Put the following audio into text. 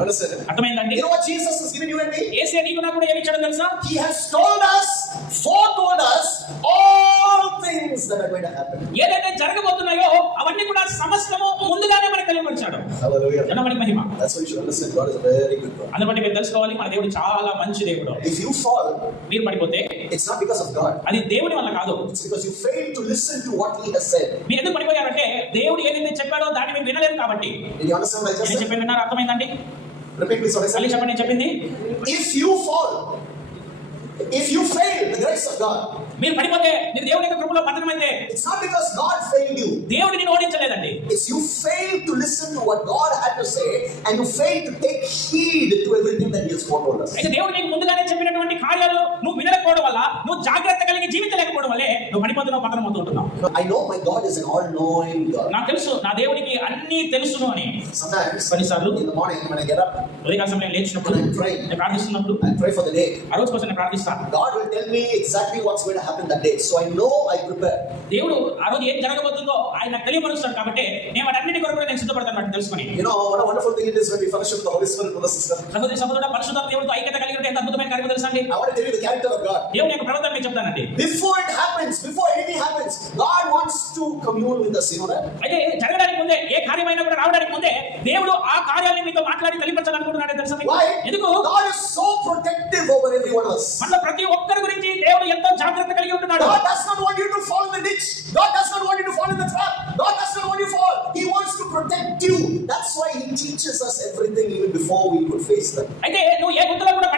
అర్థమైందండి? You know what Jesus has given you and me? యేసే నీకు నాకు కూడా ఏమి ఇచ్చాడో తెలుసా? He has foretold us all things that are going to happen. ఏదైతే జరగబోతున్నాయో అవన్నీ కూడా సమస్తము ముందుగానే మనకు తెలియపరిచాడు. Hallelujah. జనమని Mahima. That's why you should understand God is a very good God. అందువల్ల మీరు తెలుసుకోవాలి మన దేవుడు చాలా మంచి దేవుడు. If you fall, మీరు పడిపోతే it's not because of God. అది దేవుని వల్ల కాదు. It's because you fail to listen to what He has said. మీరు ఎందుకు పడిపోయారంటే దేవుడు ఏదైతే చెప్పాడో దాన్ని మీరు వినలేదు కాబట్టి. Did you understand what I just said? చెప్పాను విన్నారా? అర్థమైందండి? Repeat please what I said. మళ్ళీ చెప్పండి నేను చెప్పింది. If you fall, if you fail the grace of God, మీరు పడిపోతే మీరు దేవుని యొక్క కృపలో పతనమైతే it's not because God failed you. దేవుడు నిన్ను ఓడించలేదండి. It's you failed to listen to what God had to say and you failed to take heed to everything that He has told us. అయితే దేవుడు నీకు ముందుగానే చెప్పినటువంటి కార్యాలు నువ్వు వినకపోవడం వల్ల, నువ్వు జాగ్రత్త కలిగి జీవించలేకపోవడం వల్లే నువ్వు పడిపోతున్నావు, పతనమవుతుంటున్నావు. I know my God is an all-knowing God. నాకు తెలుసు నా దేవునికి అన్నీ తెలుసును అని. Sometimes కొన్నిసార్లు in the morning when I get up, ఉదయకాల సమయంలో లేచినప్పుడు and I pray, నేను ప్రార్థిస్తున్నప్పుడు I pray for the day. ఆ రోజు కోసం నేను ప్రార్థిస్తాను. God will tell me exactly what's going to happen that day, so I know I prepare. దేవుడు ఆ రోజు ఏం జరగబోతుందో ఆయన నాకు తెలియపరుస్తాడు కాబట్టి నేను వాటన్నిటి కొరకు నేను సిద్ధపడతాను వాటిని తెలుసుకొని. You know what a wonderful thing it is when we fellowship with the Holy Spirit, brother sister. సహోదరి సహోదరుడా, పరిశుద్ధాత్మ దేవుడితో ఐక్యత కలిగి ఉంటే ఎంత అద్భుతమైన కార్యం తెలుసా అండి? I want to tell you the character of God. దేవుని యొక్క ప్రవర్తన మీకు చెప్తానండి. Before it happens, before anything happens, God wants to commune with us, you know that? అయితే జరగడానికి ముందే, ఏ కార్యమైనా కూడా రావడానికి ముందే దేవుడు ఆ కార్యాన్ని మీతో మాట్లాడి తెలియపరచాలనుకుంటున్నాడే తెలుసా మీకు? Why? ఎందుకు? God is so protective over every one of us. మన ప్రతి ఒక్కరి గురించి దేవుడు ఎంతో జాగ్రత్త కలిగి ఉంటున్నాడు. God does not want you to fall in the ditch. God does not want you to fall in the trap. God does not want you to fall. He wants to protect you. That's why He teaches us everything even before we could face them. అయితే నువ్వు ఏ గుంతలో కూడా